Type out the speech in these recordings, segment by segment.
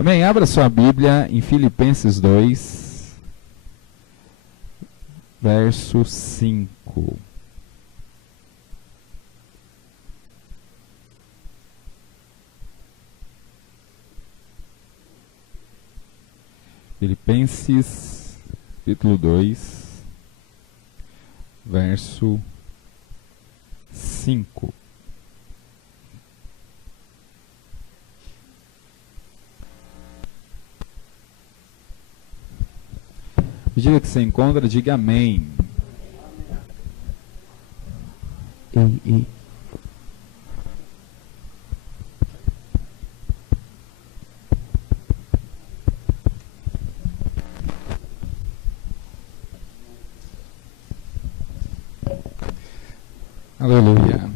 Amém? Abra sua Bíblia em Filipenses 2, verso 5. Filipenses, capítulo 2, verso 5. Diga que você encontra, diga amém. Ei. Aleluia.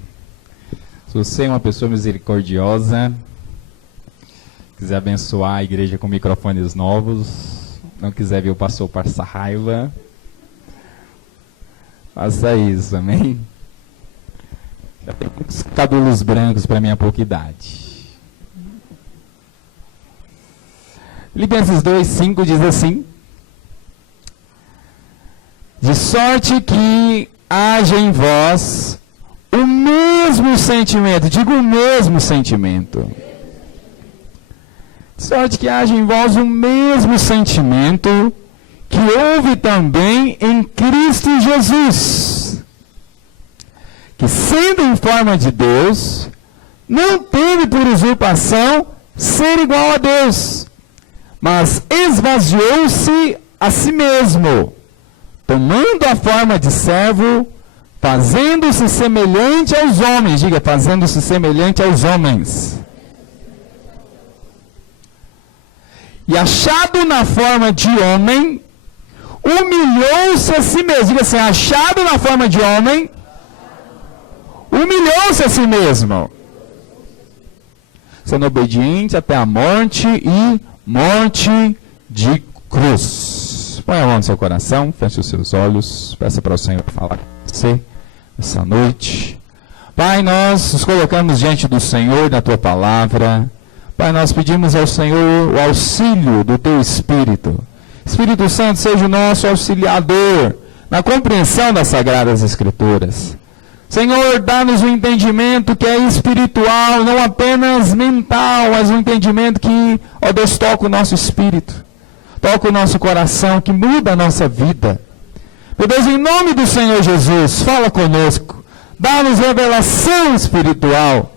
Se você é uma pessoa misericordiosa, quiser abençoar a igreja com microfones novos, não quiser ver o pastor passar raiva, faça isso, amém? Já tem muitos cabelos brancos para minha pouca idade. Filipenses 2, 5 diz assim: de sorte que haja em vós o mesmo sentimento, digo o mesmo sentimento. De sorte que haja em vós o mesmo sentimento que houve também em Cristo Jesus, que sendo em forma de Deus, não teve por usurpação ser igual a Deus, mas esvaziou-se a si mesmo, tomando a forma de servo, fazendo-se semelhante aos homens. Diga, fazendo-se semelhante aos homens. E achado na forma de homem, humilhou-se a si mesmo. Diga assim, achado na forma de homem, humilhou-se a si mesmo, sendo obediente até a morte e morte de cruz. Põe a mão no seu coração, feche os seus olhos, peça para o Senhor falar com você essa noite. Pai, nós nos colocamos diante do Senhor, da Tua palavra. Pai, nós pedimos ao Senhor o auxílio do Teu Espírito. Espírito Santo, seja o nosso auxiliador na compreensão das Sagradas Escrituras. Senhor, dá-nos um entendimento que é espiritual, não apenas mental, mas um entendimento que, ó Deus, toca o nosso espírito, toca o nosso coração, que muda a nossa vida. Meu Deus, em nome do Senhor Jesus, fala conosco, dá-nos revelação espiritual,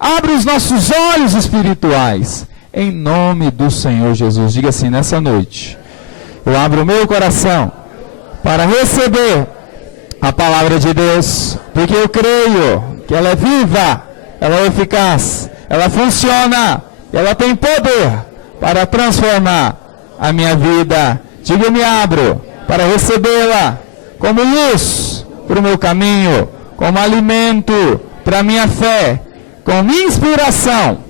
abre os nossos olhos espirituais, em nome do Senhor Jesus. Diga assim, nessa noite, eu abro o meu coração para receber a palavra de Deus, porque eu creio que ela é viva, ela é eficaz, ela funciona, ela tem poder para transformar a minha vida. Diga, eu me abro para recebê-la como luz para o meu caminho, como alimento para a minha fé, como inspiração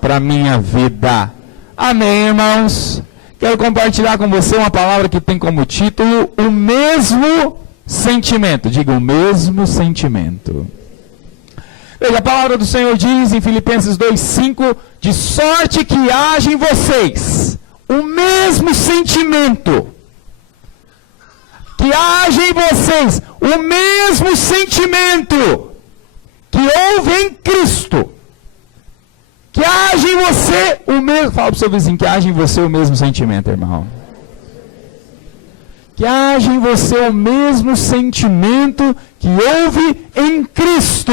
para a minha vida. Amém, irmãos? Quero compartilhar com você uma palavra que tem como título o mesmo sentimento. Diga, o mesmo sentimento. Veja, a palavra do Senhor diz em Filipenses 2,5, de sorte que haja em vocês o mesmo sentimento. Que haja em vocês o mesmo sentimento que houve em Cristo. Que haja em você o mesmo... Fala para o seu vizinho, que haja em você o mesmo sentimento, irmão. Que haja em você o mesmo sentimento que houve em Cristo.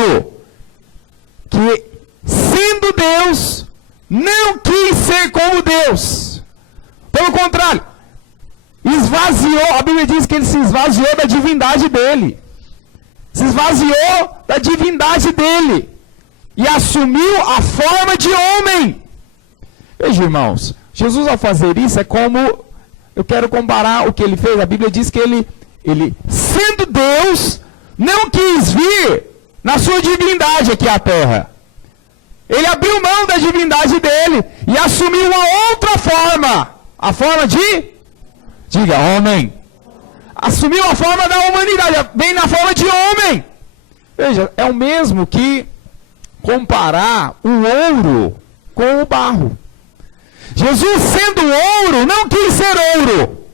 Que, sendo Deus, não quis ser como Deus. Pelo contrário, esvaziou, a Bíblia diz que ele se esvaziou da divindade dele. Se esvaziou da divindade dele. E assumiu a forma de homem. Veja, irmãos, Jesus ao fazer isso é como... Eu quero comparar o que ele fez. A Bíblia diz que ele, sendo Deus, não quis vir na sua divindade aqui à terra. Ele abriu mão da divindade dele e assumiu uma outra forma. A forma de... Diga, homem. Assumiu a forma da humanidade. Vem na forma de homem. Veja, é o mesmo que comparar o ouro com o barro. Jesus, sendo ouro, não quis ser ouro.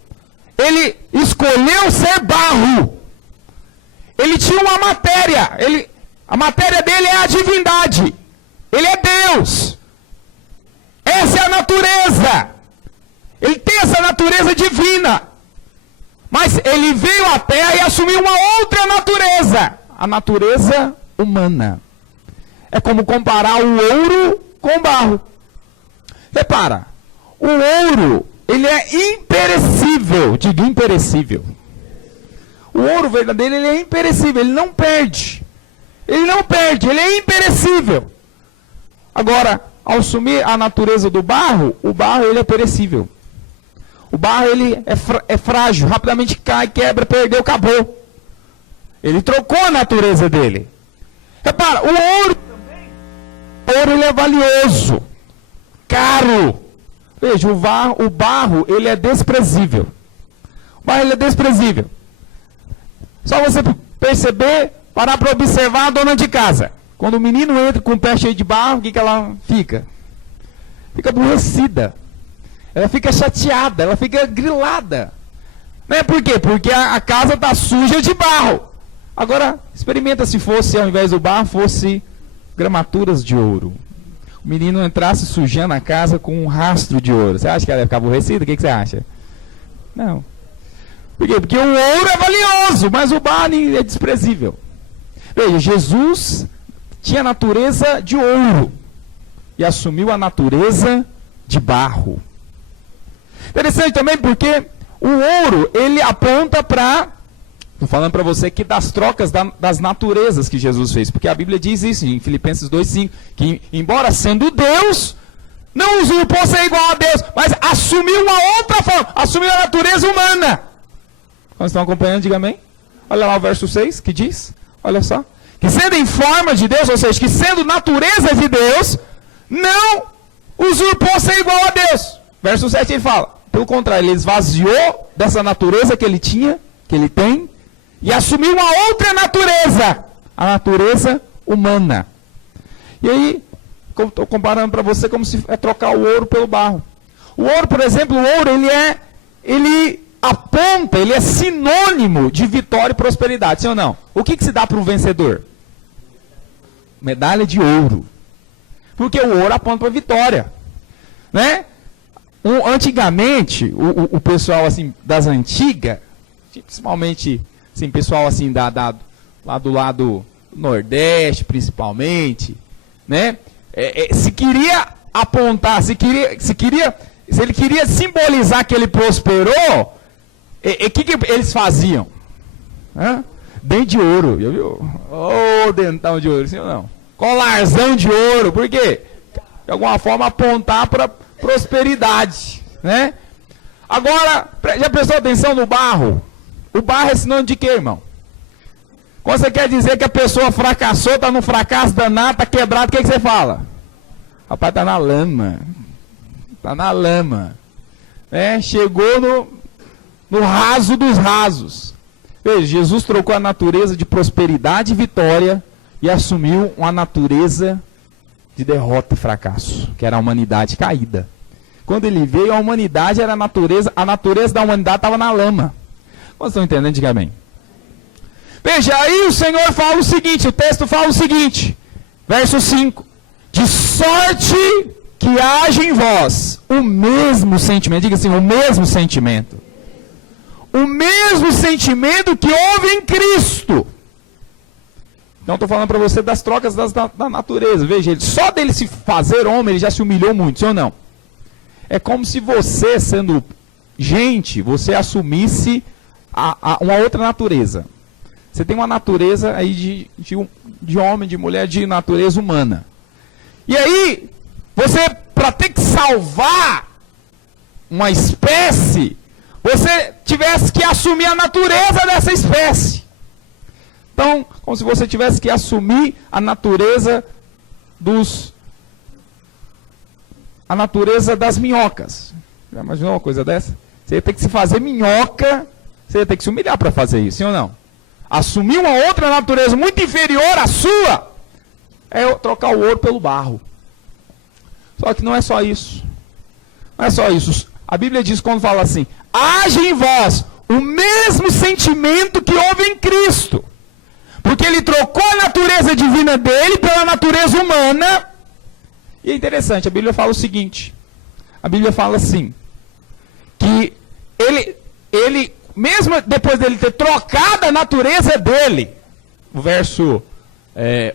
Ele escolheu ser barro. Ele tinha uma matéria. A matéria dele é a divindade. Ele é Deus. Essa é a natureza. Ele tem essa natureza divina. Mas ele veio à terra e assumiu uma outra natureza. A natureza humana. É como comparar o ouro com o barro. Repara, o ouro, ele é imperecível. Diga imperecível. O ouro verdadeiro, ele é imperecível, ele não perde. Ele não perde, ele é imperecível. Agora, ao assumir a natureza do barro, o barro, ele é perecível. O barro, ele é frágil, rapidamente cai, quebra, perdeu, acabou. Ele trocou a natureza dele. Repara, o ouro também, o ouro, ele é valioso, caro. Veja, o barro, ele é desprezível. O barro, ele é desprezível. Só você perceber, parar para observar a dona de casa. Quando o menino entra com o pé cheio de barro, o que ela fica? Fica aborrecida. Ela fica chateada, ela fica grilada. Né? Por quê? Porque a casa está suja de barro. Agora, experimenta se fosse, ao invés do barro, fosse gramaturas de ouro. O menino entrasse sujando a casa com um rastro de ouro. Você acha que ela ia ficar aborrecida? O que você acha? Não. Por quê? Porque o ouro é valioso, mas o barro é desprezível. Veja, Jesus tinha a natureza de ouro e assumiu a natureza de barro. Interessante também porque o ouro, ele aponta para... Estou falando para você aqui das trocas das naturezas que Jesus fez. Porque a Bíblia diz isso em Filipenses 2,5. Que embora sendo Deus, não usurpou ser igual a Deus, mas assumiu uma outra forma. Assumiu a natureza humana. Quando estão acompanhando, diga amém. Olha lá o verso 6 que diz. Olha só. Que sendo em forma de Deus, ou seja, que sendo natureza de Deus, não usurpou ser igual a Deus. Verso 7 ele fala. Pelo contrário, ele esvaziou dessa natureza que ele tinha, que ele tem, e assumiu uma outra natureza, a natureza humana. E aí, estou comparando para você como se é trocar o ouro pelo barro. O ouro, por exemplo, o ouro, ele aponta, ele é sinônimo de vitória e prosperidade, sim ou não? O que se dá para um vencedor? Medalha de ouro. Porque o ouro aponta para a vitória. Né? Antigamente, o pessoal assim, das antigas, principalmente... Assim, pessoal assim lá do lado nordeste, principalmente, né? Se queria apontar, se ele queria simbolizar que ele prosperou, que eles faziam? Dente de ouro, já viu? Dentão de ouro, sim ou não? Colarzão de ouro, por quê? De alguma forma apontar para prosperidade, né? Agora, já prestou atenção no barro? O barro é sinônimo de quê, irmão? Quando você quer dizer que a pessoa fracassou, está num fracasso danado, está quebrado, o que você fala? Rapaz, está na lama. Está na lama. Chegou no raso dos rasos. Veja, Jesus trocou a natureza de prosperidade e vitória e assumiu uma natureza de derrota e fracasso, que era a humanidade caída. Quando ele veio, a humanidade era a natureza da humanidade estava na lama. Vocês estão entendendo? Diga amém. Veja, aí o Senhor fala o seguinte, o texto fala o seguinte, verso 5. De sorte que haja em vós o mesmo sentimento, diga assim, o mesmo sentimento. O mesmo sentimento que houve em Cristo. Então estou falando para você das trocas da natureza. Veja, só dele se fazer homem, ele já se humilhou muito, sim ou não? É como se você, sendo gente, você assumisse uma outra natureza. Você tem uma natureza aí de homem, de mulher, de natureza humana. E aí, você, para ter que salvar uma espécie, você tivesse que assumir a natureza dessa espécie. Então, como se você tivesse que assumir a natureza das minhocas. Já imaginou uma coisa dessa? Você ia ter que se fazer minhoca. Você ia ter que se humilhar para fazer isso, sim ou não? Assumir uma outra natureza muito inferior à sua é trocar o ouro pelo barro. Só que não é só isso. Não é só isso. A Bíblia diz quando fala assim, haja em vós o mesmo sentimento que houve em Cristo. Porque ele trocou a natureza divina dele pela natureza humana. E é interessante, a Bíblia fala o seguinte. A Bíblia fala assim, que ele mesmo depois dele ter trocado a natureza dele, o verso,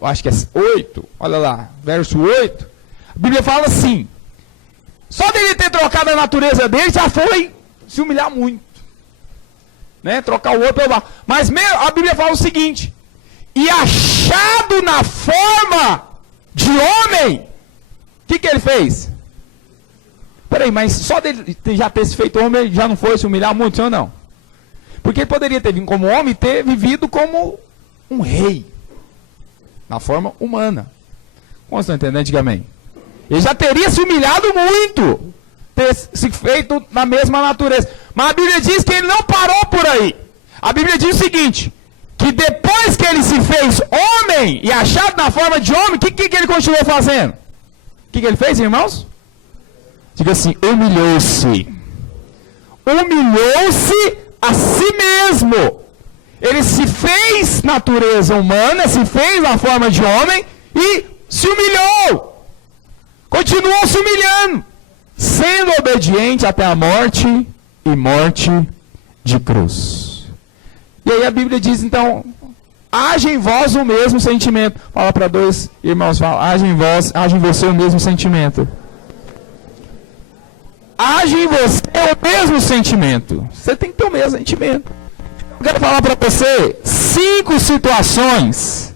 eu acho que é 8, olha lá, verso 8, a Bíblia fala assim, só dele ter trocado a natureza dele já foi se humilhar muito. Né? Trocar o outro pelo mal. Mas a Bíblia fala o seguinte, e achado na forma de homem, o que ele fez? Peraí, mas só dele já ter se feito homem, ele já não foi se humilhar muito, sim ou não? Porque ele poderia ter vindo como homem e ter vivido como um rei. Na forma humana. Como vocês estão entendendo? Diga amém. Ele já teria se humilhado muito. Ter se feito na mesma natureza. Mas a Bíblia diz que ele não parou por aí. A Bíblia diz o seguinte, que depois que ele se fez homem e achado na forma de homem, o que ele continuou fazendo? O que ele fez, irmãos? Diga assim, humilhou-se. Humilhou-se a si mesmo. Ele se fez natureza humana, se fez na forma de homem e se humilhou. Continuou se humilhando, sendo obediente até a morte e morte de cruz. E aí a Bíblia diz, então, haja em vós o mesmo sentimento. Fala para dois irmãos, fala, haja em você o mesmo sentimento. Haja em você o mesmo sentimento. Você tem que ter o mesmo sentimento. Eu quero falar para você 5 situações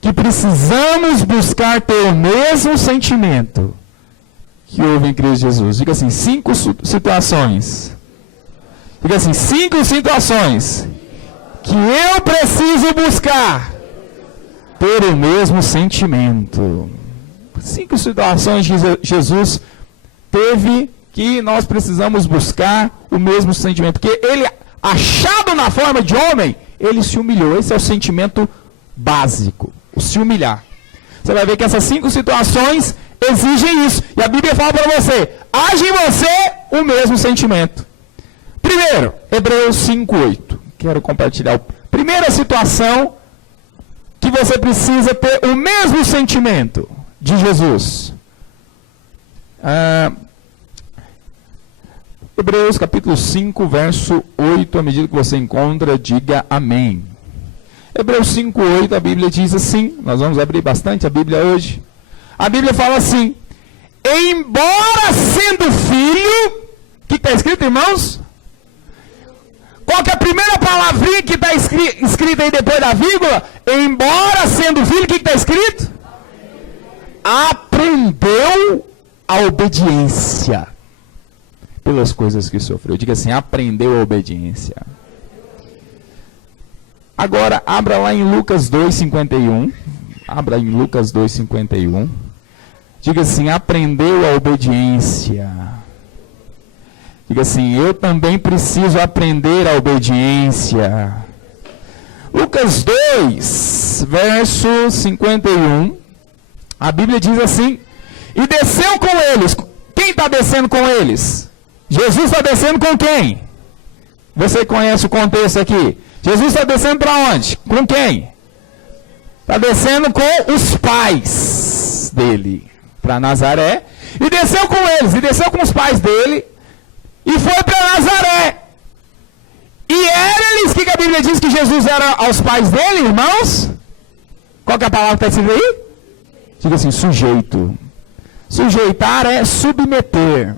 que precisamos buscar ter o mesmo sentimento que houve em Cristo Jesus. Diga assim, 5 situações. Diga assim, 5 situações que eu preciso buscar ter o mesmo sentimento. 5 situações que Jesus teve que nós precisamos buscar o mesmo sentimento. Porque ele, achado na forma de homem, ele se humilhou. Esse é o sentimento básico, o se humilhar. Você vai ver que essas 5 situações exigem isso. E a Bíblia fala para você, haja em você o mesmo sentimento. Primeiro, Hebreus 5:8. Quero compartilhar. Primeira situação que você precisa ter o mesmo sentimento de Jesus. Hebreus capítulo 5, verso 8, à medida que você encontra, diga amém. Hebreus 5, 8, a Bíblia diz assim, nós vamos abrir bastante a Bíblia hoje. A Bíblia fala assim, embora sendo filho, o que está escrito, irmãos? Qual que é a primeira palavrinha que está escrita aí depois da vírgula? Embora sendo filho, o que está escrito? Aprendeu a obediência pelas coisas que sofreu. Diga assim, aprendeu a obediência. Agora, abra lá em Lucas 2:51. Abra em Lucas 2:51. Diga assim, aprendeu a obediência. Diga assim, eu também preciso aprender a obediência. Lucas 2, verso 51. A Bíblia diz assim, e desceu com eles. Quem está descendo com eles? Jesus está descendo com quem? Você conhece o contexto aqui? Jesus está descendo para onde? Com quem? Está descendo com os pais dele, para Nazaré. E desceu com eles, e desceu com os pais dele, e foi para Nazaré. E era-lhes, o que a Bíblia diz que Jesus era aos pais dele, irmãos? Qual que é a palavra que está escrita aí? Diga assim, sujeito. Sujeitar é submeter.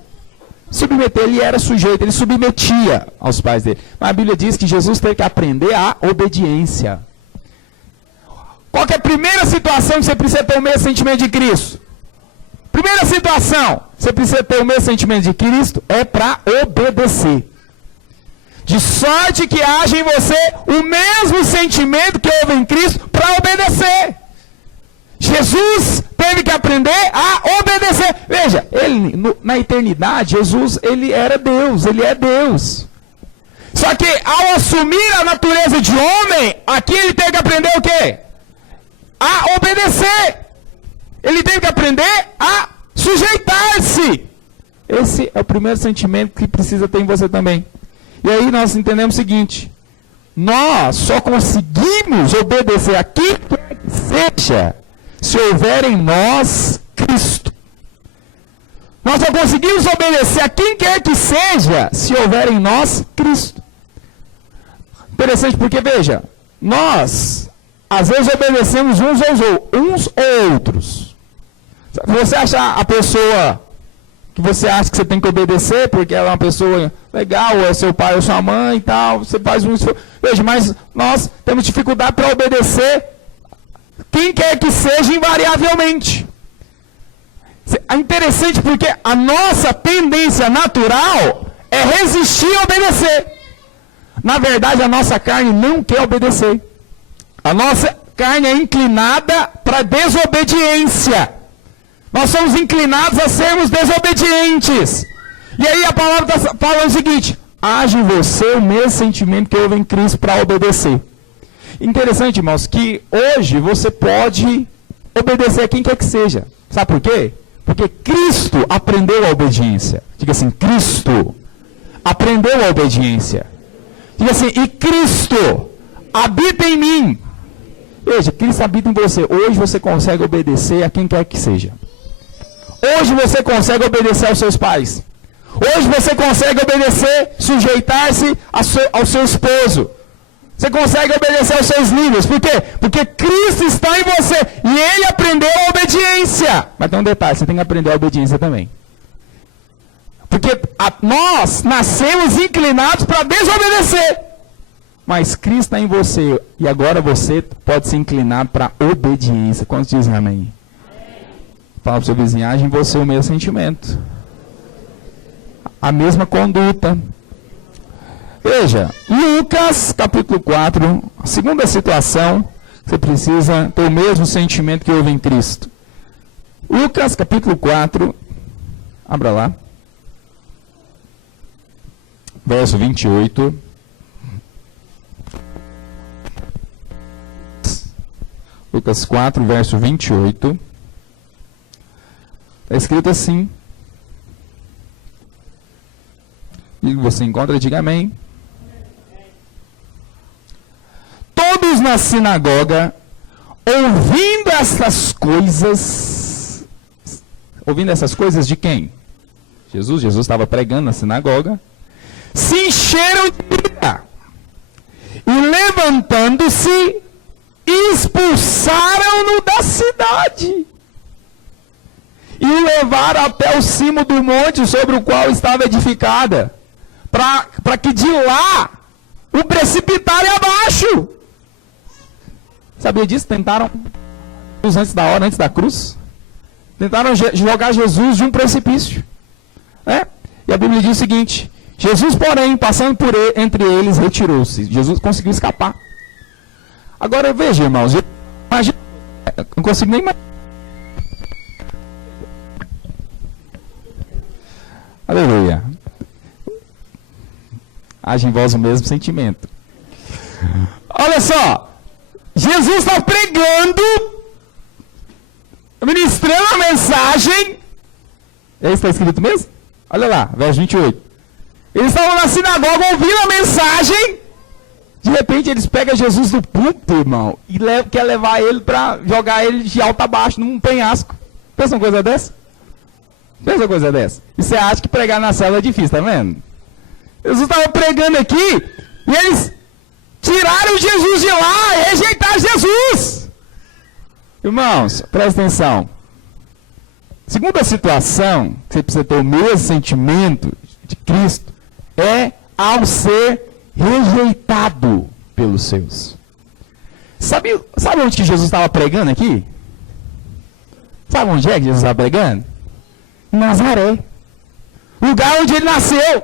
Submeter, ele era sujeito, ele submetia aos pais dele. Mas a Bíblia diz que Jesus teve que aprender a obediência. Qual que é a primeira situação que você precisa ter o mesmo sentimento de Cristo? Primeira situação, você precisa ter o mesmo sentimento de Cristo, é para obedecer. De sorte que haja em você o mesmo sentimento que houve em Cristo para obedecer. Jesus teve que aprender a obedecer. Veja, ele, na eternidade, Jesus, ele era Deus, ele é Deus. Só que ao assumir a natureza de homem, aqui ele teve que aprender o quê? A obedecer. Ele teve que aprender a sujeitar-se. Esse é o primeiro sentimento que precisa ter em você também. E aí nós entendemos o seguinte: nós só conseguimos obedecer a quem quer que seja se houver em nós Cristo. Nós só conseguimos obedecer a quem quer que seja se houver em nós Cristo. Interessante porque, veja, nós às vezes obedecemos uns ou outros. Você acha a pessoa que você acha que você tem que obedecer porque ela é uma pessoa legal, ou é seu pai ou sua mãe e tal, você faz um esforço. Veja, mas nós temos dificuldade para obedecer quem quer que seja invariavelmente. É interessante porque a nossa tendência natural é resistir a obedecer. Na verdade, a nossa carne não quer obedecer. A nossa carne é inclinada para desobediência. Nós somos inclinados a sermos desobedientes. E aí a palavra está falando o seguinte: age em você o mesmo sentimento que houve em Cristo para obedecer. Interessante, irmãos, que hoje você pode obedecer a quem quer que seja. Sabe por quê? Porque Cristo aprendeu a obediência. Diga assim: Cristo aprendeu a obediência. Diga assim: e Cristo habita em mim. Veja, Cristo habita em você. Hoje você consegue obedecer a quem quer que seja. Hoje você consegue obedecer aos seus pais. Hoje você consegue obedecer, sujeitar-se ao seu esposo. Você consegue obedecer aos seus líderes. Por quê? Porque Cristo está em você. E Ele aprendeu a obediência. Mas tem um detalhe, você tem que aprender a obediência também. Porque nós nascemos inclinados para desobedecer. Mas Cristo está em você. E agora você pode se inclinar para a obediência. Quantos dizem amém? Fala para o seu vizinho: age em você o mesmo sentimento. A mesma conduta. Veja, Lucas capítulo 4, a segunda situação, você precisa ter o mesmo sentimento que houve em Cristo. Lucas capítulo 4, abra lá, verso 28. Lucas 4, verso 28. Está escrito assim. E você encontra, diga amém. Todos na sinagoga, ouvindo essas coisas de quem? Jesus estava pregando na sinagoga, se encheram de ira, e levantando-se, expulsaram-no da cidade, e o levaram até o cimo do monte sobre o qual estava edificada, para que de lá o precipitarem abaixo. Sabia disso? Tentaram, antes da hora, antes da cruz, tentaram jogar Jesus de um precipício. E a Bíblia diz o seguinte: Jesus, porém, passando entre eles, retirou-se. Jesus conseguiu escapar. Agora veja, irmãos, imagina, não consigo nem imaginar. Aleluia. Age em vós o mesmo sentimento. Olha só, Jesus está pregando, ministrando a mensagem. É isso que está escrito mesmo? Olha lá, verso 28. Eles estavam na sinagoga ouvindo a mensagem. De repente eles pegam Jesus do púlpito, irmão, e quer levar ele para jogar ele de alto a baixo num penhasco. Pensa uma coisa dessa? Pensa uma coisa dessa? E você acha que pregar na cela é difícil, tá vendo? Jesus estava pregando aqui e eles tiraram Jesus de lá, rejeitaram Jesus. Irmãos, presta atenção. Segunda situação, que você precisa ter o mesmo sentimento de Cristo, é ao ser rejeitado pelos seus. Sabe onde que Jesus estava pregando aqui? Sabe onde é que Jesus estava pregando? Em Nazaré. Lugar onde ele nasceu.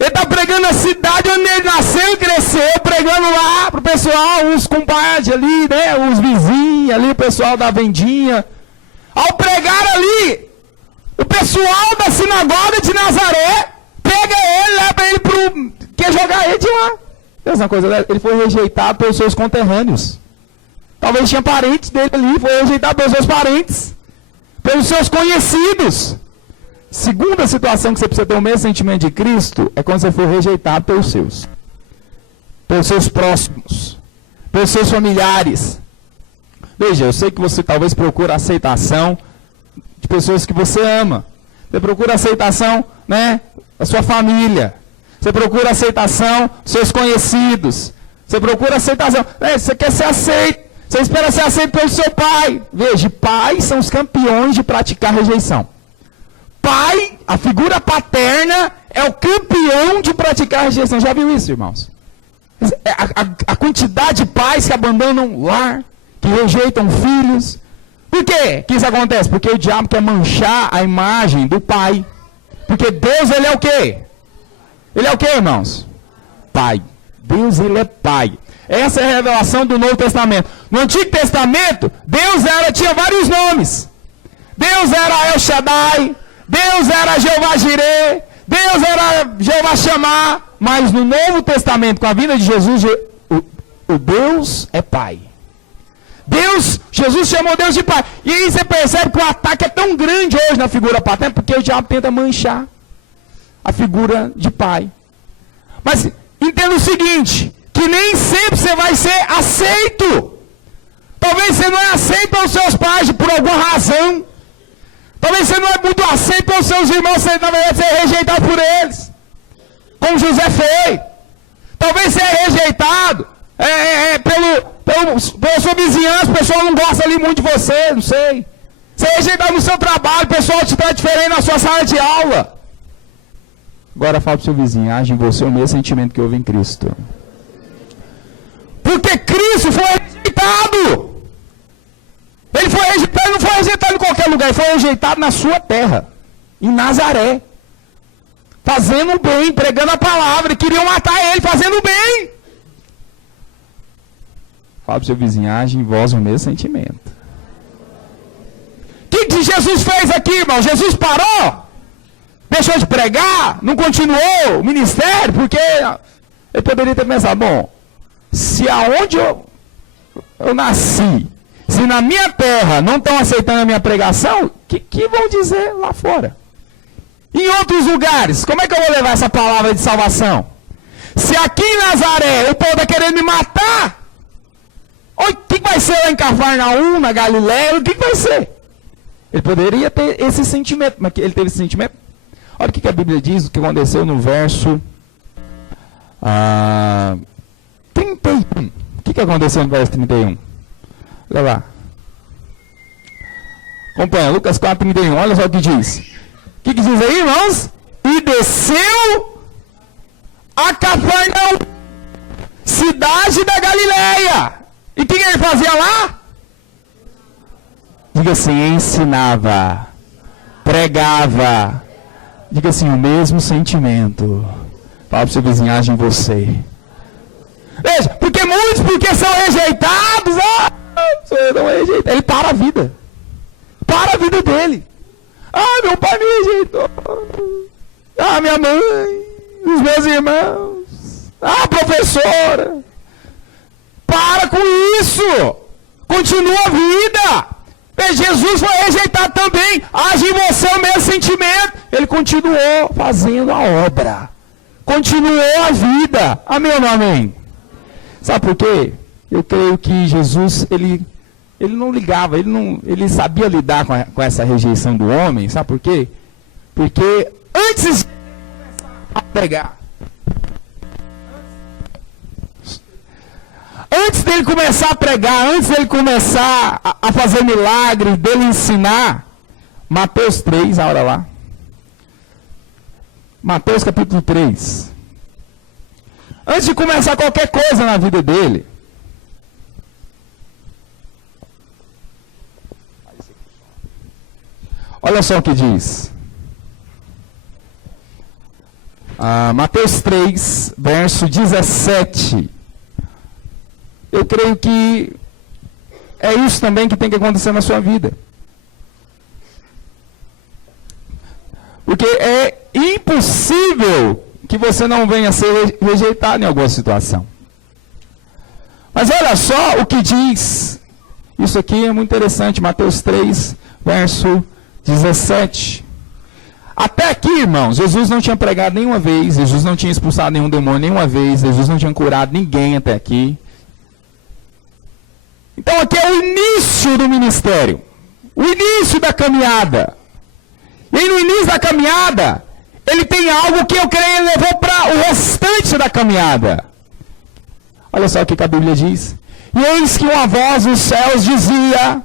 Ele está pregando na cidade onde ele nasceu e cresceu, pregando lá para o pessoal, os compadres ali, né, os vizinhos ali, o pessoal da vendinha. Ao pregar ali, o pessoal da sinagoga de Nazaré pega ele, leva ele quer jogar ele de lá. Pensa uma coisa dessa? Ele foi rejeitado pelos seus conterrâneos. Talvez tinha parentes dele ali, foi rejeitado pelos seus parentes, pelos seus conhecidos. Segunda situação que você precisa ter o mesmo sentimento de Cristo é quando você for rejeitado pelos seus próximos, pelos seus familiares. Veja, eu sei que você talvez procure aceitação de pessoas que você ama. Você procura aceitação, né, da sua família. Você procura aceitação dos seus conhecidos. Você procura aceitação. Você quer ser aceito. Você espera ser aceito pelo seu pai. Veja, pais são os campeões de praticar rejeição. Pai, a figura paterna, é o campeão de praticar rejeição. Já viu isso, irmãos? A quantidade de pais que abandonam o lar, que rejeitam filhos. Por quê que isso acontece? Porque o diabo quer manchar a imagem do pai. Porque Deus, ele é o quê? Ele é o quê, irmãos? Pai. Deus, ele é pai. Essa é a revelação do Novo Testamento. No Antigo Testamento, Deus tinha vários nomes. Deus era El Shaddai, Deus era Jeová Jireh, Deus era Jeová Shammah. Mas no Novo Testamento, com a vinda de Jesus, o Deus é pai. Jesus chamou Deus de pai. E aí você percebe que o ataque é tão grande hoje na figura paterna, porque o diabo tenta manchar a figura de pai. Mas entenda o seguinte, que nem sempre você vai ser aceito. Talvez você não é aceito pelos seus pais por alguma razão. Talvez você não é muito aceito pelos seus irmãos, você na verdade você é rejeitado por eles. Como José foi. Talvez você é rejeitado pela sua vizinhança, o pessoal não gosta ali muito de você, não sei. Você é rejeitado no seu trabalho, o pessoal te trata diferente na sua sala de aula. Agora fala para o seu vizinho, age em você o mesmo sentimento que houve em Cristo. Porque Cristo foi rejeitado. Ele foi rejeitado, não foi rejeitado em qualquer lugar, ele foi rejeitado na sua terra, em Nazaré. Fazendo o bem, pregando a palavra, e queriam matar ele fazendo o bem. Fala para o seu vizinho, age em vós o mesmo sentimento. O que Jesus fez aqui, irmão? Jesus parou? Deixou de pregar? Não continuou o ministério? Porque ele poderia ter pensado, bom, se aonde eu nasci, se na minha terra não estão aceitando a minha pregação, que vão dizer lá fora? Em outros lugares, como é que eu vou levar essa palavra de salvação? Se aqui em Nazaré o povo está querendo me matar, o que vai ser lá em Cafarnaum, na Galiléia? O que vai ser? Ele poderia ter esse sentimento, mas ele teve esse sentimento? Olha o que a Bíblia diz, o que aconteceu no verso 31. O que aconteceu no verso 31? Olha lá. Acompanha, Lucas 4:31, olha só o que diz. O que diz aí, irmãos? E desceu a Cafarnaum, cidade da Galiléia. E o que ele fazia lá? Diga assim, ensinava, pregava. Diga assim, o mesmo sentimento. Fala para o seu vizinhagem em você. Veja, porque muitos, porque são rejeitados, não é rejeitado. Ele para a vida. Para a vida dele. Meu pai me rejeitou. Minha mãe, os meus irmãos, professora. Para com isso. Continua a vida. Jesus foi rejeitado também. Age em você o mesmo sentimento. Ele continuou fazendo a obra. Continuou a vida. Amém ou não amém? Sabe por quê? Eu creio que Jesus, ele não ligava, ele sabia lidar com essa rejeição do homem. Sabe por quê? Porque antes de começar a pregar, antes dele começar a pregar, antes dele começar a fazer milagre, dele ensinar, Mateus 3, olha lá. Mateus capítulo 3. Antes de começar qualquer coisa na vida dele, olha só o que diz. Mateus 3, verso 17. Eu creio que é isso também que tem que acontecer na sua vida. Porque é impossível que você não venha a ser rejeitado em alguma situação. Mas olha só o que diz. Isso aqui é muito interessante. Mateus 3, verso 17. Até aqui, irmãos, Jesus não tinha pregado nenhuma vez, Jesus não tinha expulsado nenhum demônio nenhuma vez, Jesus não tinha curado ninguém até aqui. Então aqui é o início do ministério, o início da caminhada. E aí no início da caminhada, ele tem algo que eu creio ele levou para o restante da caminhada. Olha só o que a Bíblia diz. E eis que uma voz dos céus dizia: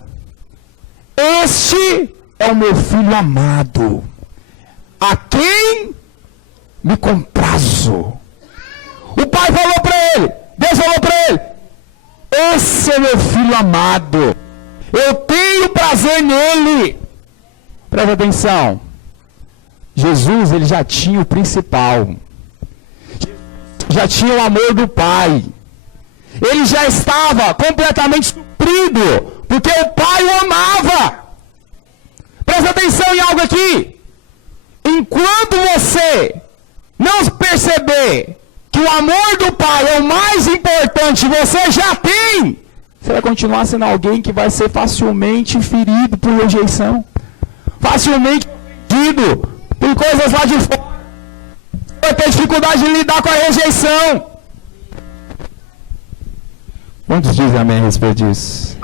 este é o meu filho amado, a quem me comprazo. O pai falou para ele, Deus falou para ele: esse é meu filho amado, eu tenho prazer nele. Presta atenção. Jesus, ele já tinha o principal. Já tinha o amor do pai. Ele já estava completamente suprido, porque o pai o amava. Presta atenção em algo aqui. Enquanto você não perceber que o amor do pai é o mais importante, você já tem, você vai continuar sendo alguém que vai ser facilmente ferido por rejeição, facilmente ferido por coisas lá de fora, vai ter dificuldade de lidar com a rejeição. Quantos dizem amém a respeito disso?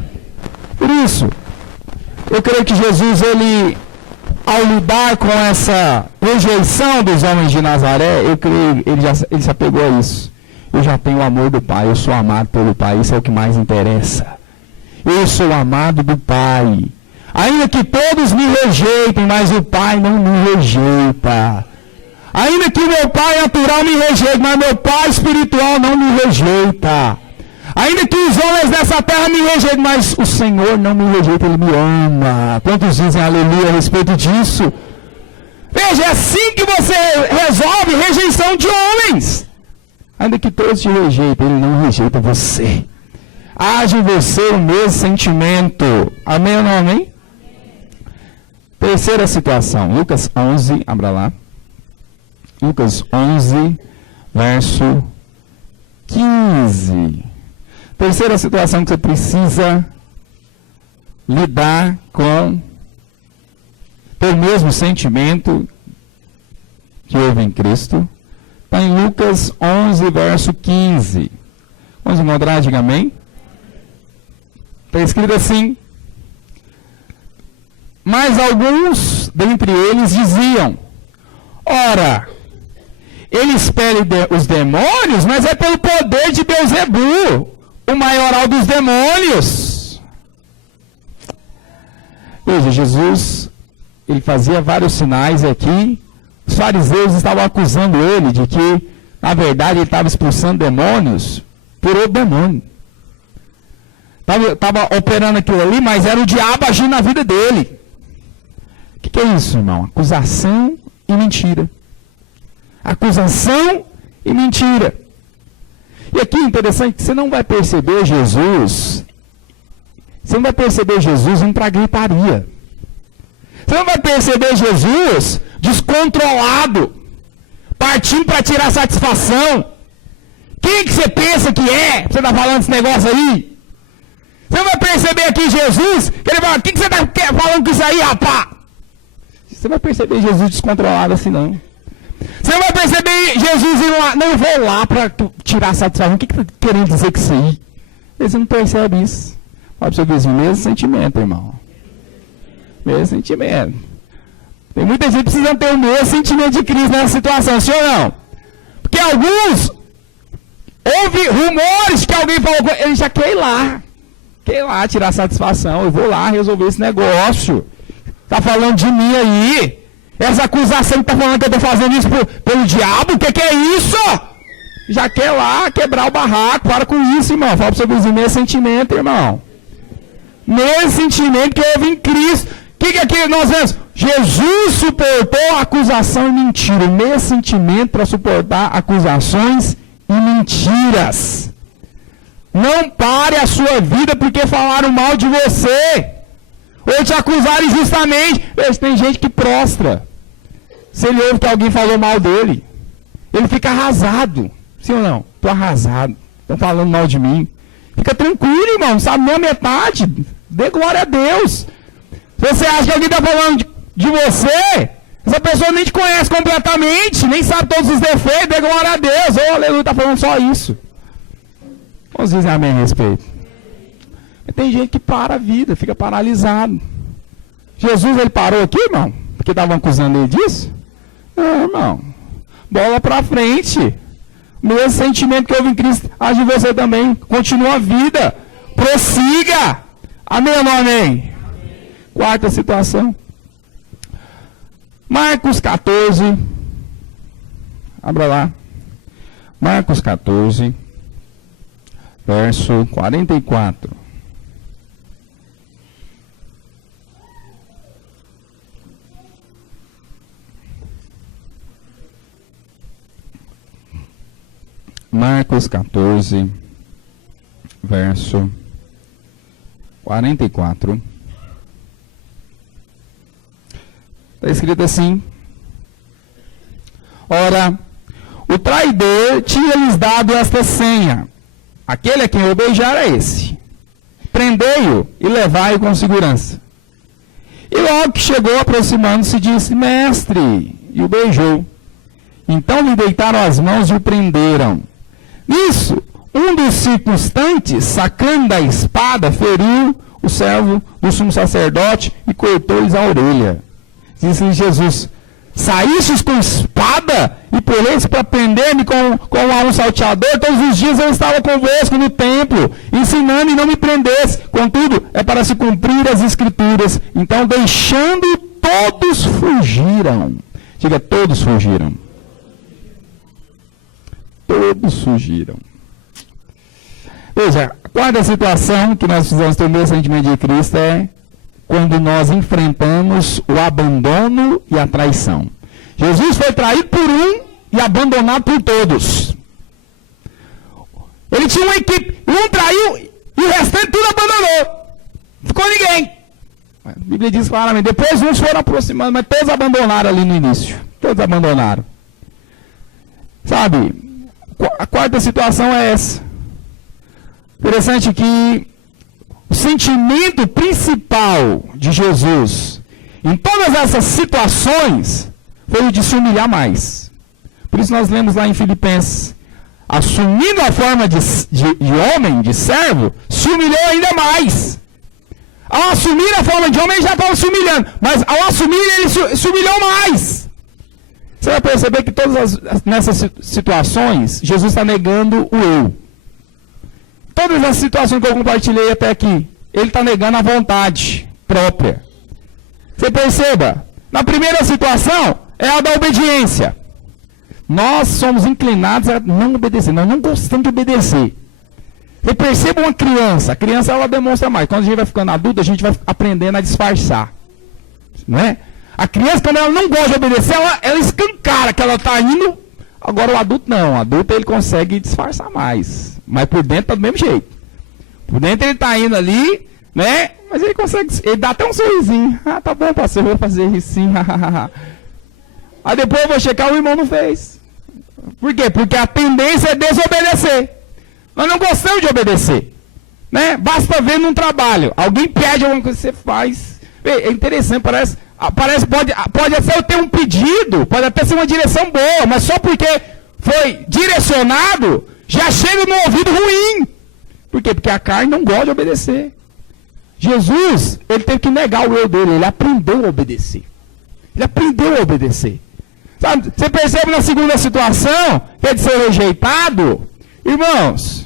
Por isso, eu creio que Jesus, ele, ao lidar com essa rejeição dos homens de Nazaré, eu creio que ele se apegou a isso. Eu já tenho o amor do Pai, eu sou amado pelo Pai, isso é o que mais interessa. Eu sou amado do Pai. Ainda que todos me rejeitem, mas o Pai não me rejeita. Ainda que o meu Pai natural me rejeite, mas meu Pai espiritual não me rejeita. Ainda que os homens dessa terra me rejeitem, mas o Senhor não me rejeita, Ele me ama. Quantos dizem aleluia a respeito disso? Veja, é assim que você resolve rejeição de homens. Ainda que todos te rejeitem, Ele não rejeita você. Age em você o mesmo sentimento. Amém ou não amém? Terceira situação, Lucas 11, abra lá. Lucas 11, verso 15. Terceira situação que você precisa lidar com, ter o mesmo sentimento que houve em Cristo. Está em Lucas 11, verso 15. Vamos encontrar, diga amém. Está escrito assim: mas alguns dentre eles diziam: ora, ele expele os demônios, mas é pelo poder de Beelzebul, o maioral dos demônios. Veja, Jesus, ele fazia vários sinais aqui. Os fariseus estavam acusando ele de que, na verdade, ele estava expulsando demônios por outro demônio. Estava operando aquilo ali, mas era o diabo agindo na vida dele. O que é isso, irmão? Acusação e mentira. Acusação e mentira. E aqui é interessante que você não vai perceber Jesus, indo para a gritaria. Você não vai perceber Jesus descontrolado, partindo para tirar satisfação. Quem que você pensa que é? Você está falando esse negócio aí? Você não vai perceber aqui Jesus, que ele fala: o que você está falando com isso aí, rapaz? Você vai perceber Jesus descontrolado assim, não. Você não vai perceber Jesus indo lá: não, eu vou lá para tirar satisfação. O que está querendo dizer com isso aí? Você não percebe isso. Fala para o seu vizinho: mesmo sentimento, irmão. Mesmo sentimento. Tem muita gente precisando ter o mesmo sentimento de Cristo nessa situação, sim ou não? Porque alguns, houve rumores que alguém falou, ele já quer ir lá tirar satisfação, eu vou lá resolver esse negócio. Está falando de mim aí? Essa acusação que está falando que eu estou fazendo isso pelo diabo? O que é isso? Já quer lá quebrar o barraco. Para com isso, irmão. Fala para o seu vizinho: mesmo sentimento, irmão. Mesmo sentimento que houve em Cristo. O que aqui nós vemos? Jesus suportou acusação e mentira. O mesmo sentimento para suportar acusações e mentiras. Não pare a sua vida porque falaram mal de você. Ou te acusaram injustamente. Tem gente que prostra. Se ele ouve que alguém falou mal dele, ele fica arrasado. Sim ou não? Estou arrasado. Estão falando mal de mim. Fica tranquilo, irmão. Não sabe nem a metade. Dê glória a Deus. Se você acha que alguém está falando de você, Essa pessoa nem te conhece completamente, nem sabe todos os defeitos, glória a Deus, oh, aleluia, está falando só isso. Vamos dizer amém a respeito. Tem gente que para a vida, fica paralisado. Jesus, ele parou aqui, irmão? Porque estavam acusando ele disso? Não, irmão. Bola para frente. O mesmo sentimento que houve em Cristo, age em você também. Continua a vida. Prossiga. Amém ou não amém? Quarta situação. Marcos 14. Abra lá. Marcos 14. Verso 44. Marcos 14, verso 44. Está escrito assim: ora, o traidor tinha-lhes dado esta senha: aquele a quem eu beijar é esse. Prendei-o e levai-o com segurança. E logo que chegou, aproximando-se, disse: mestre, e o beijou. Então lhe deitaram as mãos e o prenderam. Nisso, um dos circunstantes, sacando da espada, feriu o servo do sumo sacerdote e cortou-lhes a orelha. Disse-lhe Jesus: saístes com espada e peleis para prender-me com um salteador? Todos os dias eu estava convosco no templo, ensinando e não me prendesse. Contudo, é para se cumprir as escrituras. Então, deixando, todos fugiram. Diga, todos fugiram. Todos fugiram. Veja, a quarta situação que nós precisamos ter o mesmo sentimento de Cristo é quando nós enfrentamos o abandono e a traição. Jesus foi traído por um e abandonado por todos. Ele tinha uma equipe, um traiu e o restante tudo abandonou. Não ficou ninguém. A Bíblia diz claramente, depois uns foram aproximando, mas todos abandonaram ali no início. Todos abandonaram. Sabe, a quarta situação é essa. Interessante que o sentimento principal de Jesus em todas essas situações foi o de se humilhar mais. Por isso nós lemos lá em Filipenses, assumindo a forma de homem, de servo, se humilhou ainda mais. Ao assumir a forma de homem, ele já estava se humilhando, mas ao assumir, ele se humilhou mais. Você vai perceber que nessas situações, Jesus está negando o eu. Todas as situações que eu compartilhei até aqui, ele está negando a vontade própria. Você perceba, na primeira situação, é a da obediência. Nós somos inclinados a não obedecer, nós não gostamos de obedecer. Você perceba uma criança, a criança ela demonstra mais. Quando a gente vai ficando adulto, a gente vai aprendendo a disfarçar. Não é? A criança, quando ela não gosta de obedecer, ela escancara que ela está indo. Agora o adulto não, o adulto ele consegue disfarçar mais. Mas por dentro está do mesmo jeito. Por dentro ele está indo ali, né? Mas ele consegue, ele dá até um sorrisinho. Ah, tá bom, pastor, eu vou fazer isso sim. Aí depois eu vou checar, o irmão não fez. Por quê? Porque a tendência é desobedecer. Nós não gostamos de obedecer. Né? Basta ver num trabalho. Alguém pede alguma coisa que você faz. É interessante, parece pode até ter um pedido, pode até ser uma direção boa, mas só porque foi direcionado, já chega no ouvido ruim. Por quê? Porque a carne não gosta de obedecer. Jesus, ele teve que negar o eu dele, ele aprendeu a obedecer. Ele aprendeu a obedecer. Sabe, você percebe na segunda situação, que é de ser rejeitado, irmãos,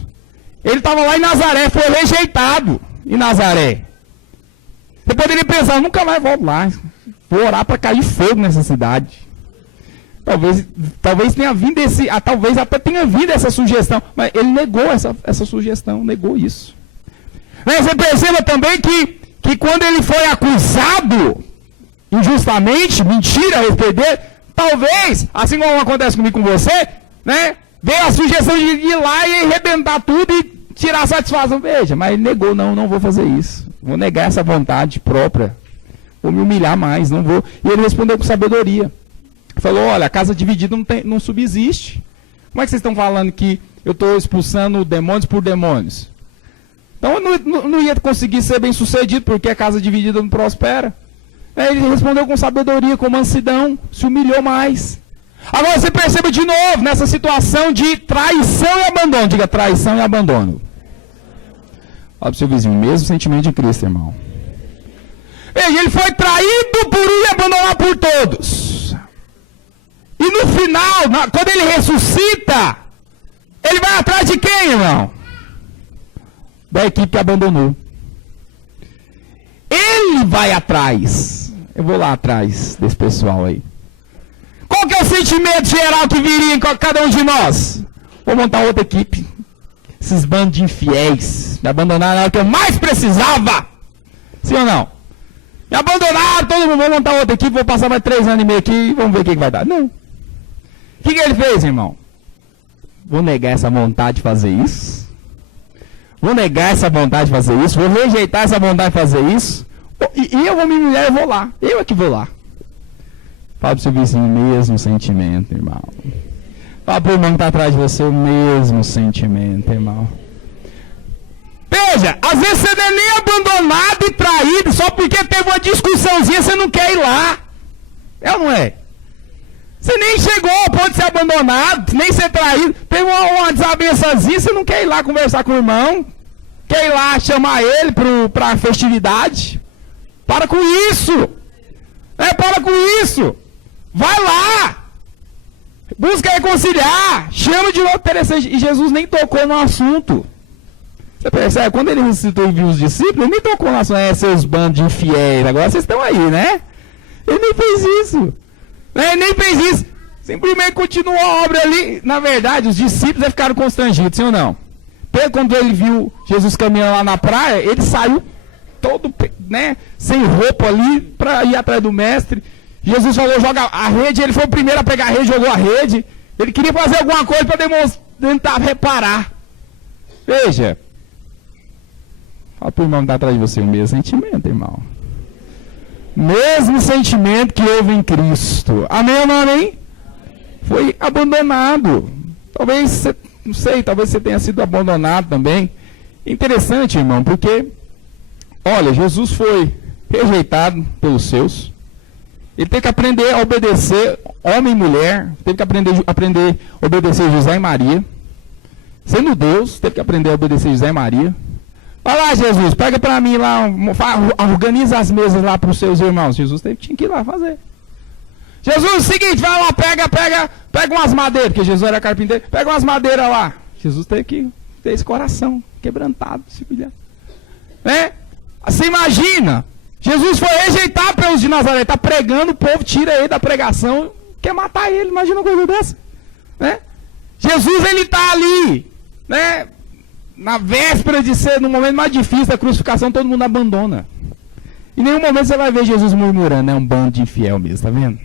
ele estava lá em Nazaré, foi rejeitado em Nazaré. Você poderia pensar, nunca mais volto lá, vou orar para cair fogo nessa cidade. Talvez tenha vindo talvez até tenha vindo essa sugestão, mas ele negou essa sugestão, negou isso. Mas você perceba também que quando ele foi acusado injustamente, mentira a respeito dele, talvez, assim como acontece comigo com você, né, veio a sugestão de ir lá e arrebentar tudo e tirar a satisfação. Veja, mas ele negou, não vou fazer isso. Vou negar essa vontade própria. Vou me humilhar mais, não vou. E ele respondeu com sabedoria. Falou, olha, a casa dividida não subsiste. Como é que vocês estão falando que eu estou expulsando demônios por demônios? Então eu não ia conseguir ser bem sucedido, porque a casa dividida não prospera. Ele respondeu com sabedoria, com mansidão, se humilhou mais. Agora você perceba de novo, nessa situação de traição e abandono. Diga, traição e abandono. Olha para o seu vizinho, mesmo sentimento de Cristo, irmão. Ele foi traído por um e abandonado por todos. E no final, quando ele ressuscita, ele vai atrás de quem, irmão? Da equipe que abandonou. Ele vai atrás. Eu vou lá atrás desse pessoal aí. Qual que é o sentimento geral que viria em cada um de nós? Vou montar outra equipe. Esses bandos de infiéis me abandonaram na hora que eu mais precisava. Sim ou não? Me abandonaram, todo mundo, vou montar outra equipe, vou passar mais 3 anos e meio aqui e vamos ver o que vai dar. Não. O que ele fez, irmão? Vou negar essa vontade de fazer isso? Vou negar essa vontade de fazer isso? Vou rejeitar essa vontade de fazer isso? E eu vou me humilhar e vou lá. Eu é que vou lá. Fala pro seu vizinho o mesmo sentimento, irmão. Fala pro irmão que está atrás de você o mesmo sentimento, irmão. Veja, às vezes você não é nem abandonado e traído só porque teve uma discussãozinha, você não quer ir lá. É ou não é? Você nem chegou ao ponto de ser abandonado, nem ser traído. Teve uma desavençazinha, você não quer ir lá conversar com o irmão. Quer ir lá chamar ele para a festividade. Para com isso. Para com isso. Vai lá. Busca reconciliar. Chama de novo. Interessante. E Jesus nem tocou no assunto. Você percebe? Quando ele ressuscitou e viu os discípulos, ele nem tocou no assunto. Seus bandos de infiéis. Agora vocês estão aí, né? Ele nem fez isso. Ele nem fez isso. Simplesmente continuou a obra ali. Na verdade, os discípulos ficaram constrangidos, sim ou não? Pedro, quando ele viu Jesus caminhando lá na praia, ele saiu todo, sem roupa ali, para ir atrás do mestre. Jesus falou, joga a rede. Ele foi o primeiro a pegar a rede, jogou a rede. Ele queria fazer alguma coisa para tentar reparar. Veja. Fala para o irmão que está atrás de você o mesmo sentimento, irmão. Mesmo sentimento que houve em Cristo. Amém ou não, amém? Foi abandonado. Talvez, não sei, talvez você tenha sido abandonado também. Interessante, irmão, porque, olha, Jesus foi rejeitado pelos seus. Ele teve que aprender a obedecer homem e mulher. Teve que aprender a obedecer José e Maria. Sendo Deus, teve que aprender a obedecer José e Maria. Vai lá, Jesus, pega para mim lá, organiza as mesas lá para os seus irmãos. Jesus tinha que ir lá fazer. Jesus, é o seguinte, vai lá, pega umas madeiras, porque Jesus era carpinteiro, pega umas madeiras lá. Jesus teve que ter esse coração quebrantado, se humilhar. Você imagina, Jesus foi rejeitado pelos de Nazaré, está pregando, o povo tira ele da pregação, quer matar ele, imagina uma coisa dessa. Jesus, ele está ali, na véspera de ser, no momento mais difícil da crucificação, todo mundo abandona. Em nenhum momento você vai ver Jesus murmurando, um bando de infiel mesmo, tá vendo?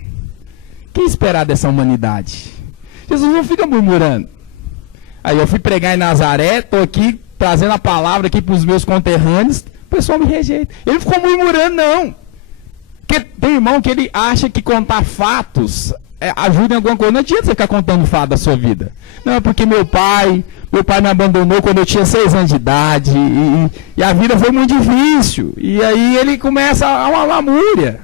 Quem esperar dessa humanidade? Jesus não fica murmurando. Aí eu fui pregar em Nazaré, estou aqui trazendo a palavra aqui para os meus conterrâneos, o pessoal me rejeita. Ele não ficou murmurando, não. Porque tem irmão que ele acha que contar fatos ajuda em alguma coisa. Não adianta você ficar contando fato da sua vida. Não, é porque meu pai me abandonou quando eu tinha 6 anos de idade, e a vida foi muito difícil. E aí ele começa uma lamúria.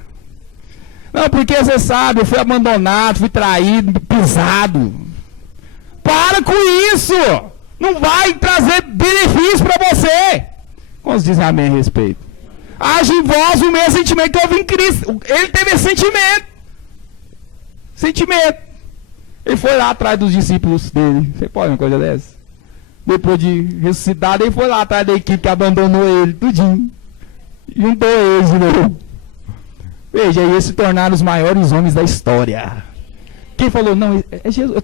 Não, porque você sabe, eu fui abandonado, fui traído, pisado. Para com isso! Não vai trazer benefício para você. Quantos dizem amém a respeito? Age em vós o mesmo sentimento que houve em Cristo. Ele teve esse sentimento. Ele foi lá atrás dos discípulos dele. Você pode uma coisa dessa? Depois de ressuscitado, ele foi lá atrás da equipe que abandonou ele, tudinho. Juntou eles de novo. Veja, eles se tornaram os maiores homens da história. Quem falou, não, é Jesus,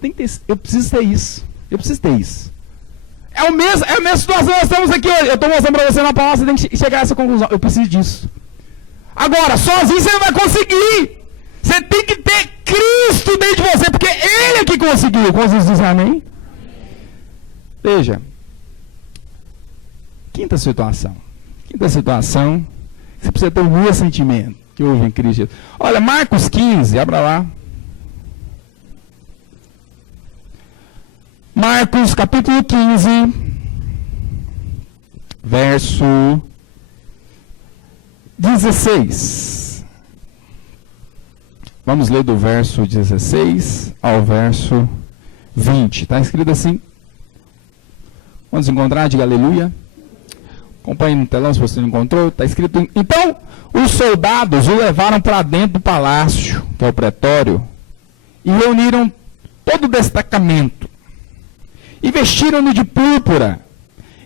eu preciso ter isso. Eu preciso ter isso. É a mesma situação que nós estamos aqui hoje. Eu estou mostrando para você na palavra, você tem que chegar a essa conclusão. Eu preciso disso. Agora, sozinho você não vai conseguir. Você tem que ter Cristo dentro de você, porque Ele é que conseguiu. Quantos dizem amém? Veja. Quinta situação. Você precisa ter o mesmo sentimento que houve em Cristo Jesus. Olha, Marcos 15, abra lá. Marcos capítulo 15, verso 16. Vamos ler do verso 16 ao verso 20. Está escrito assim. Vamos encontrar, diga aleluia. Acompanhe no telão se você não encontrou. Está escrito: então os soldados o levaram para dentro do palácio, que é o pretório, e reuniram todo o destacamento, e vestiram-no de púrpura,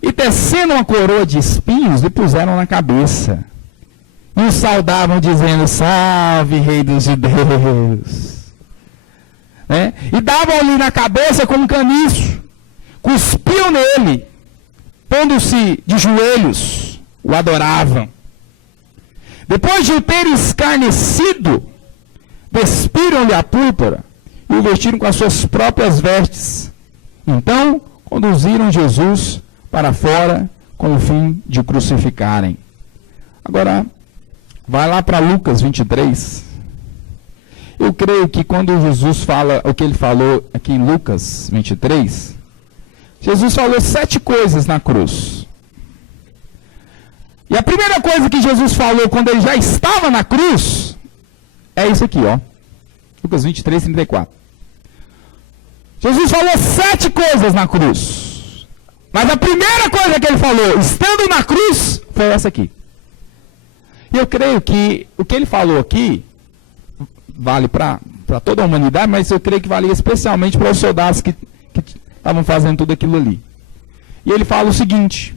e tecendo uma coroa de espinhos, lhe puseram na cabeça. E o saudavam, dizendo: salve, rei dos judeus. E davam-lhe na cabeça com um caniço, cuspiam nele, pondo-se de joelhos, o adoravam. Depois de o ter escarnecido, despiram-lhe a púrpura e o vestiram com as suas próprias vestes. Então, conduziram Jesus para fora com o fim de o crucificarem. Agora, vai lá para Lucas 23. Eu creio que quando Jesus fala o que ele falou aqui em Lucas 23, Jesus falou 7 coisas na cruz. E a primeira coisa que Jesus falou quando ele já estava na cruz é isso aqui, ó. Lucas 23, 34. Jesus falou 7 coisas na cruz. Mas a primeira coisa que ele falou, estando na cruz, foi essa aqui. E eu creio que o que ele falou aqui vale para toda a humanidade, mas eu creio que vale especialmente para os soldados que estavam fazendo tudo aquilo ali. E ele fala o seguinte: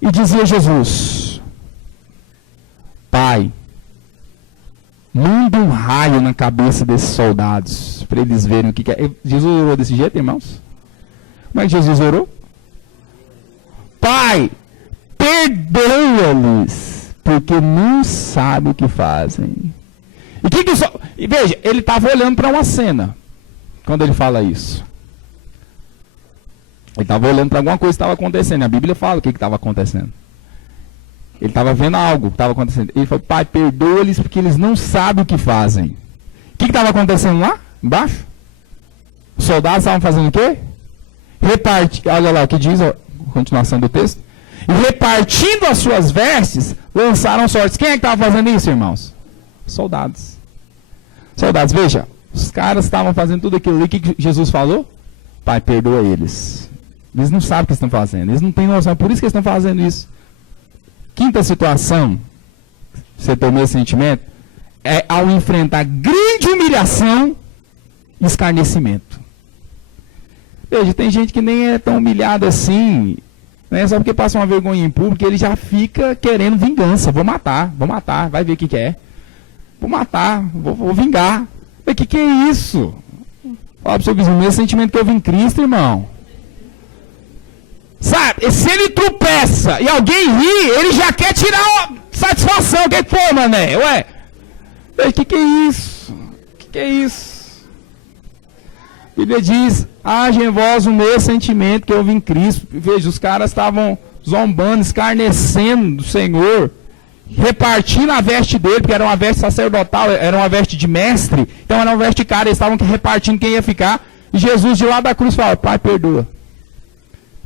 e dizia Jesus: Pai, manda um raio na cabeça desses soldados, para eles verem o que é. Jesus orou desse jeito, irmãos? Como é que Jesus orou? Pai, perdoa-lhes, porque não sabem o que fazem. E veja, ele estava olhando para uma cena, quando ele fala isso. Ele estava olhando para alguma coisa que estava acontecendo. A Bíblia fala o que estava acontecendo. Ele estava vendo algo que estava acontecendo. Ele falou: Pai, perdoa-lhes porque eles não sabem o que fazem. O que estava acontecendo lá embaixo? Os soldados estavam fazendo o quê? Olha lá o que diz a continuação do texto. E repartindo as suas vestes, lançaram sortes. Quem é que estava fazendo isso, irmãos? Soldados. Soldados, veja. Os caras estavam fazendo tudo aquilo ali. O que Jesus falou? Pai, perdoa eles. Eles não sabem o que estão fazendo. Eles não têm noção. É por isso que eles estão fazendo isso. Quinta situação, você tem o mesmo sentimento, é ao enfrentar grande humilhação e escarnecimento. Veja, tem gente que nem é tão humilhada assim, né, só porque passa uma vergonha em público, ele já fica querendo vingança. Vou matar, vai ver o que é. Vou matar, vou vingar. O que é isso? Fala para o seu vizinho, o mesmo sentimento que eu vi em Cristo, irmão. Sabe, se ele tropeça e alguém ri, ele já quer tirar a satisfação. O que foi, mané? Ué, o que é isso? O que é isso? A Bíblia diz: haja em vós o mesmo sentimento que eu vi em Cristo. Veja, os caras estavam zombando, escarnecendo do Senhor, repartindo a veste dele, porque era uma veste sacerdotal, era uma veste de mestre, então era uma veste de cara, eles estavam repartindo quem ia ficar. E Jesus de lá da cruz fala: Pai, perdoa.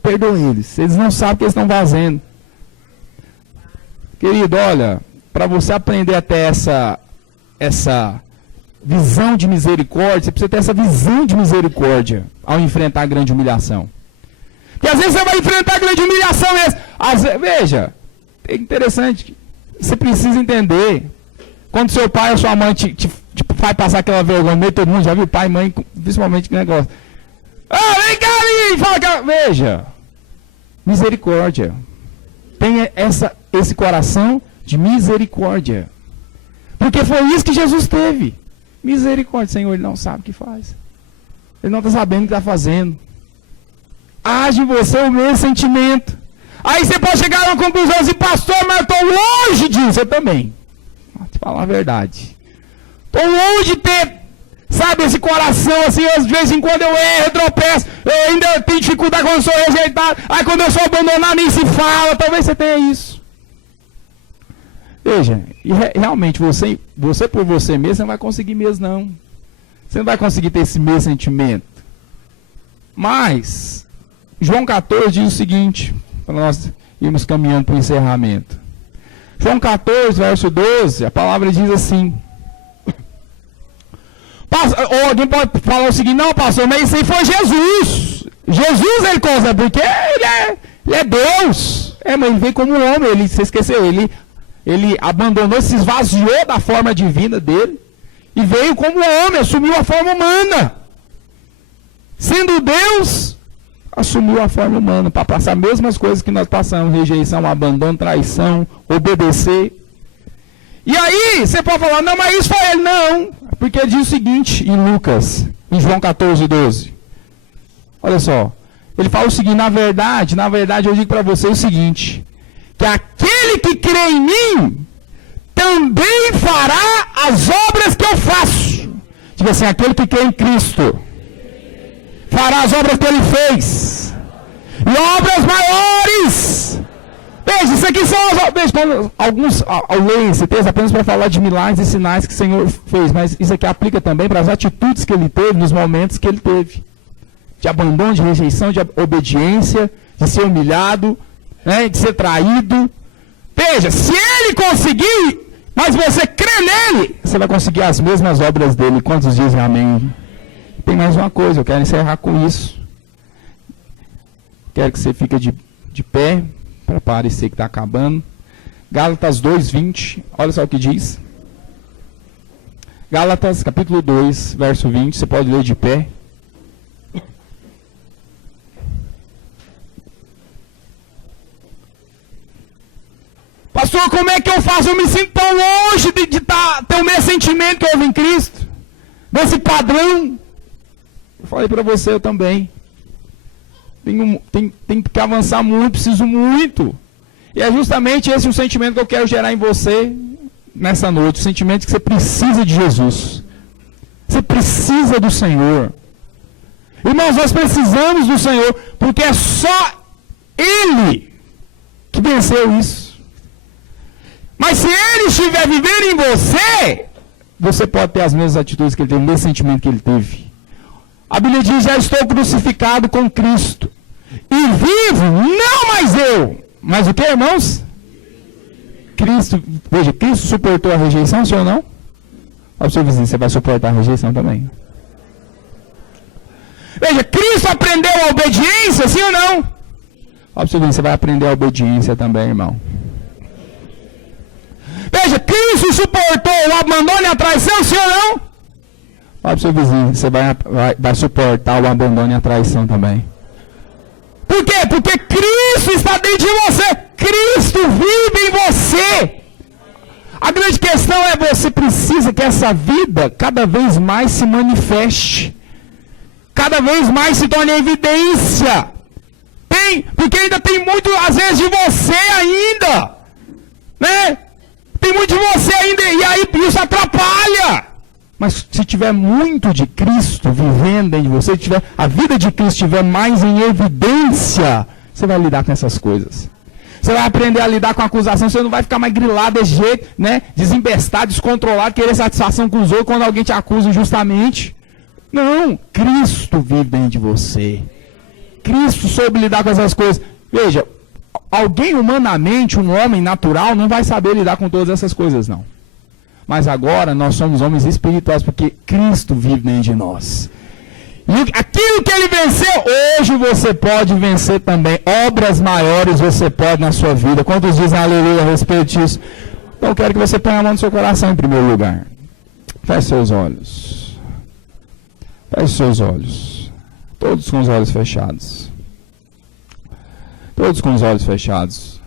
Perdoa eles não sabem o que eles estão fazendo. Querido, olha, para você aprender até essa visão de misericórdia, você precisa ter essa visão de misericórdia ao enfrentar a grande humilhação. Porque às vezes você vai enfrentar a grande humilhação mesmo. Veja, é interessante, você precisa entender, quando seu pai ou sua mãe te faz passar aquela vergonha, meio todo mundo já viu pai e mãe, principalmente que negócio. Vem cá, menino, fala cá. Veja, misericórdia. Tenha esse coração de misericórdia. Porque foi isso que Jesus teve. Misericórdia, Senhor, ele não sabe o que faz. Ele não está sabendo o que está fazendo. Age em você o mesmo sentimento. Aí você pode chegar a uma conclusão assim: pastor, mas eu estou longe disso. Eu também. Vou te falar a verdade. Estou longe de ter, sabe, esse coração assim, às vezes em quando eu erro, eu tropeço, eu ainda tenho dificuldade quando eu sou rejeitado, aí quando eu sou abandonado nem se fala. Talvez você tenha isso. Veja, e realmente você por você mesmo, você não vai conseguir mesmo não. Você não vai conseguir ter esse mesmo sentimento. Mas João 14 diz o seguinte, para nós irmos caminhando para o encerramento. João 14, verso 12, a palavra diz assim: ou alguém pode falar o seguinte, não, pastor, mas isso aí foi Jesus. Jesus ele consegue, porque ele é Deus. Mas ele veio como um homem, você esqueceu, ele abandonou, se esvaziou da forma divina dele e veio como um homem, assumiu a forma humana. Sendo Deus, assumiu a forma humana para passar as mesmas coisas que nós passamos, rejeição, abandono, traição, obedecer. E aí, você pode falar, não, mas isso foi ele. Não, porque ele diz o seguinte em Lucas, em João 14, 12. Olha só, ele fala o seguinte, na verdade eu digo para você o seguinte, que aquele que crê em mim, também fará as obras que eu faço. Diga assim, aquele que crê em Cristo, fará as obras que ele fez, e obras maiores. Veja, isso aqui são as obras. Veja, quando alguns leem esse texto apenas para falar de milagres e sinais que o Senhor fez, mas isso aqui aplica também para as atitudes que ele teve nos momentos que ele teve. De abandono, de rejeição, de obediência, de ser humilhado, né, de ser traído. Veja, se ele conseguir, mas você crê nele, você vai conseguir as mesmas obras dele. Quantos dizem amém? Tem mais uma coisa, eu quero encerrar com isso. Quero que você fique de pé, para parecer que está acabando. Gálatas 2:20, olha só o que diz. Gálatas, capítulo 2, verso 20, você pode ler de pé. Pastor, como é que eu faço? Eu me sinto tão longe de ter o mesmo sentimento que houve em Cristo. Desse padrão. Eu falei para você, eu também. Tem que avançar muito, preciso muito. E é justamente esse o sentimento que eu quero gerar em você nessa noite. O sentimento que você precisa de Jesus. Você precisa do Senhor. Irmãos, nós precisamos do Senhor, porque é só Ele que venceu isso. Mas se Ele estiver vivendo em você, você pode ter as mesmas atitudes que Ele teve, o mesmo sentimento que Ele teve. A Bíblia diz, já estou crucificado com Cristo. E vivo, não mais eu. Mas o que, irmãos? Cristo, veja, Cristo suportou a rejeição, sim ou não? Olha o seu vizinho, você vai suportar a rejeição também. Veja, Cristo aprendeu a obediência, sim ou não? Olha o seu vizinho, você vai aprender a obediência também, irmão. Veja, Cristo suportou o abandono e a traição, sim ou não? Olha para o seu vizinho, você vai suportar o abandono e a traição também. Por quê? Porque Cristo está dentro de você. Cristo vive em você. A grande questão é, você precisa que essa vida cada vez mais se manifeste. Cada vez mais se torne evidência. Porque ainda tem muito, às vezes, de você ainda. Né? Tem muito de você ainda, e aí isso atrapalha. Mas se tiver muito de Cristo vivendo dentro de você, tiver a vida de Cristo estiver mais em evidência, você vai lidar com essas coisas. Você vai aprender a lidar com a acusação, você não vai ficar mais grilado desse jeito, né? Desembestado, descontrolado, querer satisfação com os outros quando alguém te acusa injustamente. Não, Cristo vive dentro de você. Cristo soube lidar com essas coisas. Veja, alguém humanamente, um homem natural, não vai saber lidar com todas essas coisas, não. Mas agora nós somos homens espirituais, porque Cristo vive dentro de nós. E aquilo que Ele venceu, hoje você pode vencer também. Obras maiores você pode na sua vida. Quantos dizem aleluia a respeito disso? Então eu quero que você ponha a mão no seu coração em primeiro lugar. Feche seus olhos. Feche seus olhos. Todos com os olhos fechados. Todos com os olhos fechados.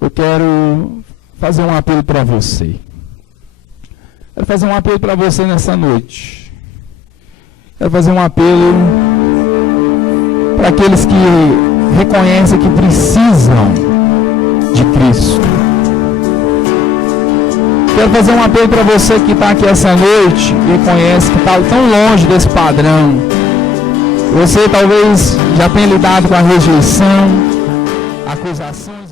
Eu quero fazer um apelo para você. Quero fazer um apelo para você nessa noite. Quero fazer um apelo para aqueles que reconhecem que precisam de Cristo. Quero fazer um apelo para você que está aqui essa noite e reconhece que está tão longe desse padrão. Você talvez já tenha lidado com a rejeição, a acusação.